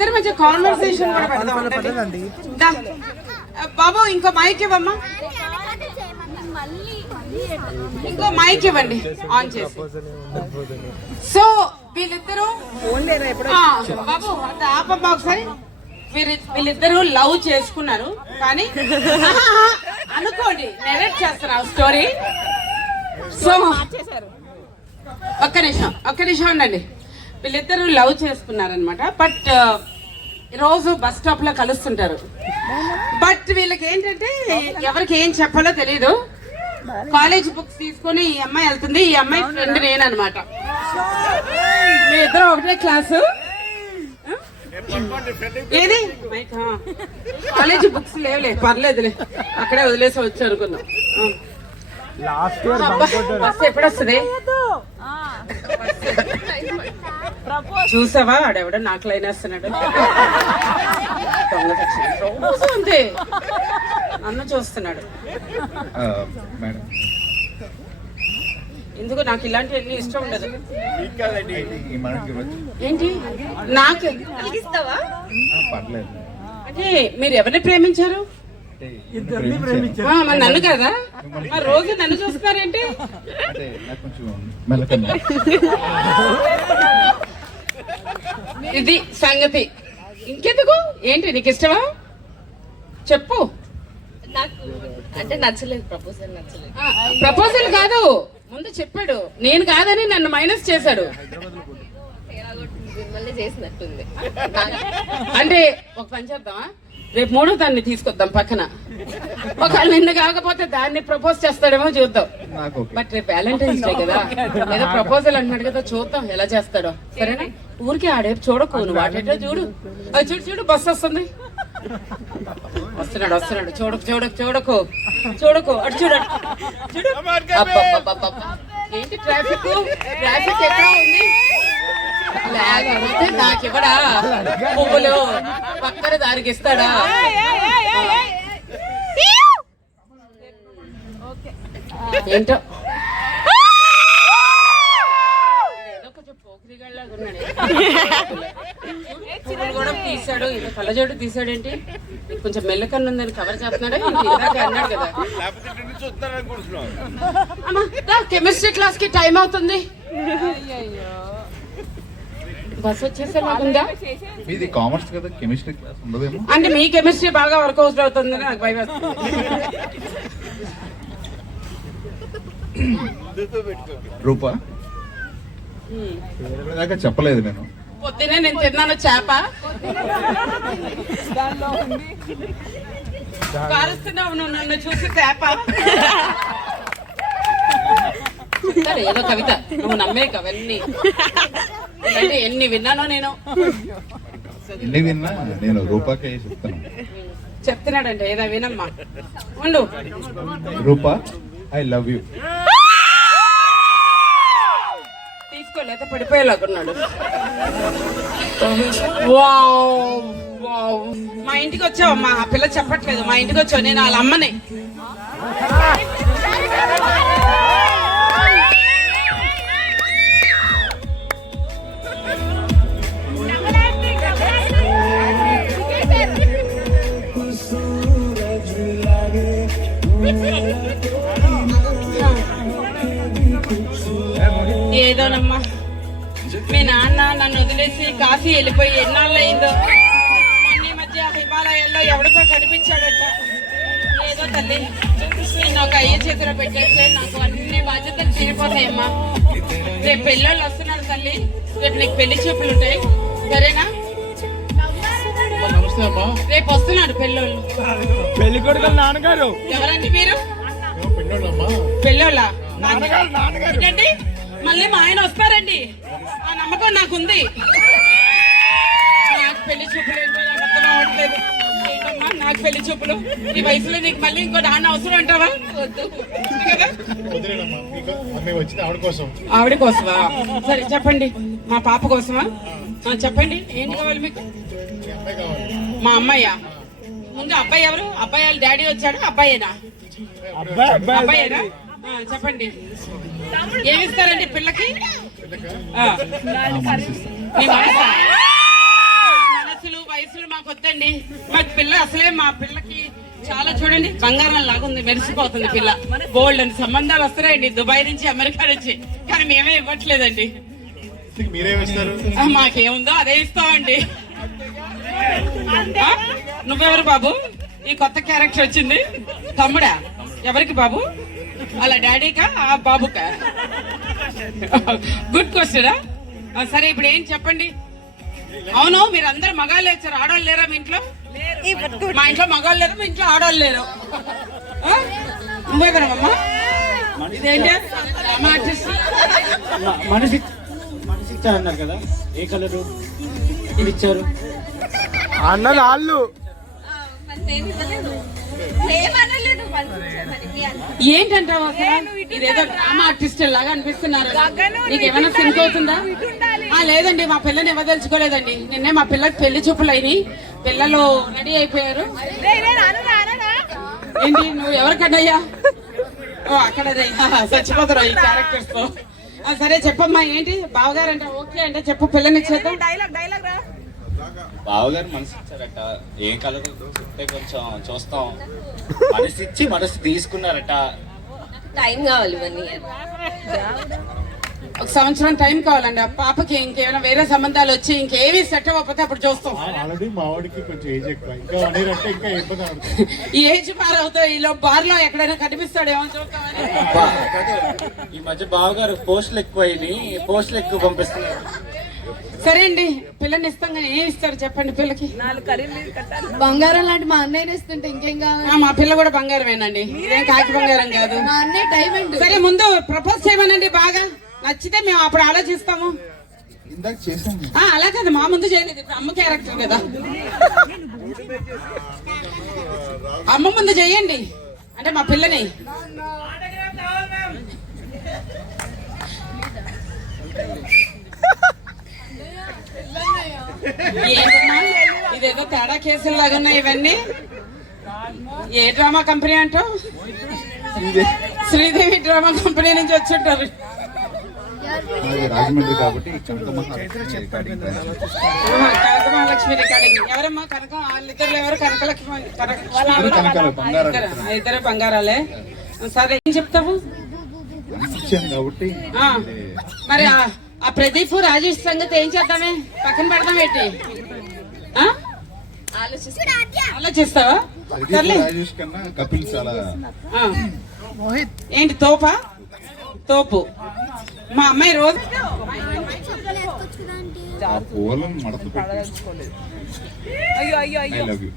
ఇద్దరి మధ్య కాన్వర్సేషన్ కూడా పెడదాం. బాబు ఇంకో మైక్ ఇవ్వమ్మా, ఇంకో మైక్ ఇవ్వండి ఆన్ చేసి. సో వీళ్ళిద్దరూ బాబు అంత ఆపమ్మా ఒకసారి. వీళ్ళిద్దరూ లవ్ చేసుకున్నారు కానీ అనుకోండి నెరేట్ చేస్తారు ఆ స్టోరీ. సో ఒక్క నిమిషం ఉండండి. వీళ్ళిద్దరూ లవ్ చేసుకున్నారనమాట. బట్ రోజు బస్ స్టాప్ లో కలుస్తుంటారు. బట్ వీళ్ళకి ఏంటంటే ఎవరికి ఏం చెప్పాలో తెలీదు. కాలేజ్ బుక్స్ తీసుకొని ఈ అమ్మాయి వెళ్తుంది, ఈ అమ్మాయి ఫ్రెండ్ నేననమాట. మీ ఇద్దరు ఒకటే క్లాసు. ఏది కాలేజ్ బుక్స్ లేవులే, పర్లేదులే, అక్కడే వదిలేసి వచ్చి అనుకున్నాం. బస్ ఎప్పుడు వస్తుంది? చూసావా ఆడెవడ నాకు లైన్ వేస్తున్నాడు. అంతే నన్ను చూస్తున్నాడు. ఎందుకు నాకు ఇలాంటివన్నీ ఇష్టం ఉండదు. ఏంటి నాకు కలిగిస్తావా? అంటే మీరు ఎవరిని ప్రేమించారు? మరి నన్ను కదా, మరి రోజు నన్ను చూస్తున్నారేంటి? ఇది సంగతి. ఇంకెందుకు? ఏంటి నీకు ఇష్టమా చెప్పు. నాకు అంటే నచ్చలేదు, ప్రపోజల్ నచ్చలేదు. ప్రపోజల్ కాదు, ముందు చెప్పాడు. నేను కాదని నన్ను మైనస్ చేశాడు. చేసినట్టుంది. అంటే ఒక పని చేద్దామా, రేపు మూడో దాన్ని తీసుకొద్దాం పక్కన. ఒకవేళ నిన్ను కాకపోతే దాన్ని ప్రపోజ్ చేస్తాడేమో చూద్దాం. బట్ రేపు వ్యాలంటైన్స్ డే కదా, ఏదో ప్రపోజల్ అంటున్నాడు కదా, చూద్దాం ఎలా చేస్తాడో. సరేనా? ఊరికి ఆడేపు చూడకు, నువ్వు వాటేటో చూడు. అది చూడు చూడు, బస్సు వస్తుంది. వస్తున్నాడు. చూడకు అటు చూడు. ఏంటి ట్రాఫిక్ ఎక్కడ ఉంది? లేకపోతే నాకివ్వడా పువ్వులు పక్కన దానికి ఇస్తాడా? ఏంటో కొంచెం పోకిరిగాళ్ళగా ఉన్నాడు. పువ్వులు కూడా తీసాడు, ఇది కళ్ళజోడు తీసాడేంటి? కొంచెం మెల్లకన్నుందని కవర్ చేస్తున్నాడా? అన్నాడు కదా. అమ్మా కెమిస్ట్రీ క్లాస్ కి టైం అవుతుంది. బస్ వచ్చేసేలాగుందా? మీది కామర్స్ కదా, కెమిస్ట్రీ క్లాస్ ఉండదేమో. అంటే మీ కెమిస్ట్రీ బాగా వర్కౌట్ అవుతుందని నాకు భయం. రూపా దాకా చెప్పలేదు నేను. పొద్దునే నేను తిన్నాను చేప. కారుస్తున్నావు నువ్వు నన్ను చూసి చేప. ఏదో కవిత, నువ్వు నమ్మే కవన్నీ అంటే ఎన్ని విన్నానో నేను. ఎన్ని విన్నా నేను రూపాకే చెప్తున్నాడంటే ఏదో వినమ్మా. ఉండు. రూపా ఐ లవ్ యూ. తీసుకోలేక పడిపోయేలాగున్నాడు. మా ఇంటికి వచ్చావమ్మా, ఆ పిల్ల చెప్పట్లేదు. మా ఇంటికి వచ్చావు, నేను వాళ్ళ అమ్మని. ఏదోనమ్మా, మీ నాన్న నన్ను వదిలేసి కాశీ వెళ్ళిపోయి ఎన్నాళ్ళు అయిందో. మొన్న ఈ మధ్య హిమాలయాల్లో ఎవరికో కనిపించాడట. ఏదో తల్లి, నేను ఒక అయ్య చేతిలో పెట్టేస్తే నాకు అన్ని బాధ్యతలు తీరిపోతాయమ్మా. రేపు పెళ్ళోళ్ళు వస్తున్నారు తల్లి, రేపు నీకు పెళ్లి చూపులు ఉంటాయి. సరేనా? రేపు వస్తున్నాడు పెళ్ళోళ్ళు. పెళ్లి కొడుకు నాన్నగారు. ఎవరండి మీరు? పెళ్ళోళ్ళ ఏంటండి? మళ్ళీ మా ఆయన వస్తారండి, ఆ నమ్మకం నాకుంది. నాకు పెళ్లి చూపులు ఏంటో నాకు అర్థం అవ్వట్లేదు. ఏంటమ్మా నాకు పెళ్లి చూపులు? ఈ వయసులో నీకు మళ్ళీ ఇంకో నాన్న అవసరం అంటావా? వద్దు కదా. ఆవిడ కోసమా? సరే చెప్పండి. మా పాప కోసమా? చెప్పండి ఏంటి కావాలి మీకు? మా అమ్మాయ్యా? ముందు అబ్బాయి ఎవరు? అబ్బాయి వాళ్ళ డాడీ వచ్చాడు. అబ్బాయేనా? అబ్బాయేనా? చెప్పండి. ఏమిస్తారండి పిల్లకి? మనసులు వయసులో మాకు వద్దండి. మాకు పిల్ల అసలే మా పిల్లకి చాలా చూడండి బంగారం లాగా ఉంది, మెరిసిపోతుంది పిల్ల. గోల్డ్ అని సంబంధాలు వస్తున్నాయండి దుబాయ్ నుంచి అమెరికా నుంచి, కానీ మేమే ఇవ్వట్లేదండి. మీరే ఇస్తారు. మాకేముందో అదే ఇస్తామండి. ఆ? నువ్వెవరు బాబు? ఈ కొత్త క్యారెక్టర్ వచ్చింది తమ్ముడా? ఎవరికి బాబు? అలా డాడీకా ఆ బాబుకా? గుడ్ క్వశ్చనా. సరే ఇప్పుడు ఏం చెప్పండి. అవును మీరు అందరు మగాళ్ళు వచ్చారు, ఆడవాళ్ళు లేరా మీ ఇంట్లో? మా ఇంట్లో మగాళ్ళు లేరు, మీ ఇంట్లో ఆడవాళ్ళు లేరు. నువ్వెవరమ్మా? ఇదేంటి డ్రామా ఆర్టిస్ట్? మనిషి ఇచ్చారన్నారు కదా, ఏ కలరు ఇది ఇచ్చారు? అన్న వాళ్ళు ఏంటంటావు అసలు? ఇదేదో డ్రామా ఆర్టిస్ట్ లాగా అనిపిస్తున్నారు. నీకు ఏమైనా సింక్ అవుతుందా? లేదండి మా పిల్లని ఇవ్వదలుచుకోలేదండి. నిన్నే మా పిల్లకి పెళ్లి చూపులు అయినాయి, పిల్లలు రెడీ అయిపోయారు. ఏంటి నువ్వు ఎవరికన్నయ్యా? అక్కడ చచ్చిపోతారు ఈ క్యారెక్టర్స్ తో. సరే చెప్పమ్మా ఏంటి బావగారు అంటే ఓకే అంటే చెప్పు, పిల్లని ఇచ్చేద్దాం. బావగారు మనసు ఇచ్చారట, ఏ కలర్ చెప్తే కొంచెం చూస్తాం. మనసు ఇచ్చి మనసు తీసుకున్నారట. టైం కావాలి 1 year. ఒక సంవత్సరం టైం కావాలండి. ఆ పాపకి ఇంకేమైనా వేరే సంబంధాలు వచ్చి ఇంకేమీ సెట్ అవ్వకపోతే అప్పుడు చూస్తాం. ఆల్రెడీ మా వాడికి కొంచెం ఏజ్ ఎక్కువ, ఇంకా 1 year అంటే ఇంకా ఇబ్బంది పడుతుంది. ఈ ఏజ్ పారవుతాయి, ఈలో బార్ లో ఎక్కడైనా కనిపిస్తాడేమో చూద్దామని. ఈ మధ్య బావగారు పోస్టులు ఎక్కువ అయినాయి, పోస్టులు ఎక్కువ పంపిస్తున్నారు. సరే అండి పిల్లని ఇస్తాం కానీ ఏం ఇస్తారు చెప్పండి పిల్లకి? బంగారం లాంటి మా అన్నయ్య ఇస్తుంటే ఇంకేం కావాలి? మా పిల్ల కూడా బంగారమేనండి, ఇదేం కాకి బంగారం కాదు. మా అన్నయ్య డైమండ్. సరే ముందు ప్రపోజ్ చేయమనండి, బాగా నచ్చితే మేము అప్పుడు ఆలోచిస్తాము. ఇందాక చేసాము. అలా కదా మా ముందు చేయలేదు, ఇప్పుడు అమ్మ క్యారెక్టర్ కదా. అమ్మ ముందు చెయ్యండి అంటే మా పిల్లని. ఏంటమ్మా ఇదేదో తేడా కేసులు లాగా ఉన్నాయి ఇవన్నీ. ఏ డ్రామా కంపెనీ అంటావు? శ్రీదేవి డ్రామా కంపెనీ నుంచి వచ్చుంటారు. రాజమండ్రి కాబట్టి కనకమహాలక్ష్మి రికార్డింగ్. ఎవరమ్మా కనకం? వాళ్ళిద్దరు ఎవరు? కనకలక్ష్మి ఇద్దరు బంగారాలే. సరే ఏం చెప్తావు? కాబట్టి మరి ఆ ప్రదీప్ రాజేష్ సంగతి ఏం చేద్దామే? పక్కన పెడదాం ఏంటి? ఆలోచిస్తావా? రాజేష్ కన్నా కపిల్ చాలా ఏంటి తోపా? తోపు. మా అమ్మాయి రోజు పూలను మడత పెట్టి ఐ లవ్ యూ